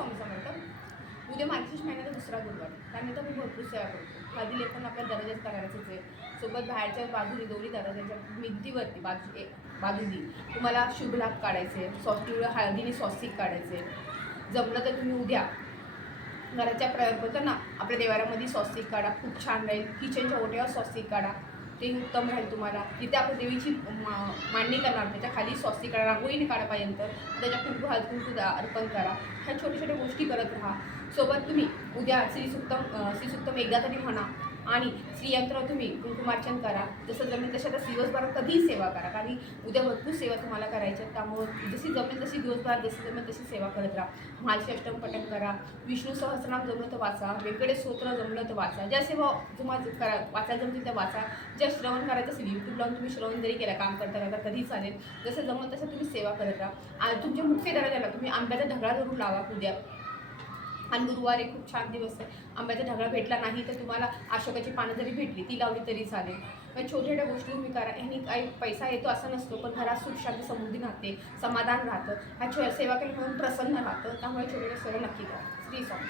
स्वामी समर्थ. उद्या मार्गशीर्ष महिन्याचा दुसरा गुरुवार, त्यानंतर मी भरपूर सेवा करतो. हळदीला पण आपल्या दरवाजाच करायचंच आहे. सोबत बाहेरच्या बाजूने दोन्ही दरवाजाच्या भिंतीवरती बाजूनी तुम्हाला शुभ लाभ काढायचे, हळदीने स्वस्तिक काढायचे. जमलं तर तुम्ही उद्या घराच्या बोलतो ना आपल्या देवाऱ्यामध्ये स्वस्तिक काढा, खूप छान राहील. किचनच्या ओट्यावर स्वस्तिक काढा, ते उत्तम राहील तुम्हाला. तिथे आपण देवीची मांडणी करणार, त्याच्या खाली स्वस्तिक काढा, रांगोळीने काढा पाहिजे तर त्याच्या कुंकू हळद कुंकू अर्पण करा. ह्या छोट्या छोट्या गोष्टी करत राहा. सोबत तुम्ही उद्या श्रीसुक्तम एकदा तरी म्हणा आणि श्रीयंत्र तुम्ही कुंकुमार्चन करा. जसं जमेल तशा तर दिवसभरात कधीही सेवा करा, कारण उद्या भरपूर सेवा तुम्हाला करायच्या. त्यामुळे जशी जमेल तशी दिवसभरात जशी जमेल तशी सेवा करत राहा. महालक्ष्मी अष्टक पठण करा, विष्णू सहस्रनाम जमलं तर वाचा, व्यंकटेश स्तोत्र जमलं तर वाचा. ज्या सेवा तुम्हाला वाचायला जमतील त्या वाचा. ज्या श्रवण करायचं असेल यूट्यूब लावून तुम्ही श्रवण जरी केला काम करता करता कधी चालेल. जसं जमलं तसं तुम्ही सेवा करत राहा. आणि तुमच्या मुख्य दरवाजाला तुम्ही आंब्याचा ढगळा जरूर लावा उद्या. आणि गुरुवारी खूप छान दिवस आहे. आंब्याचा ढगळा भेटला नाही तर तुम्हाला अशोकाची पानं जरी भेटली ती लावली तरी चालेल. छोट्या छोट्या गोष्टी तुम्ही करा. ह्यानी काही पैसा येतो असं नसतो, पण घरात सुख शांती समृद्धी राहते, समाधान राहतं. ह्या सेवा केल्यामुळे प्रसन्न राहतं. त्यामुळे छोट्या सेवा नक्की करा. श्री स्वामी.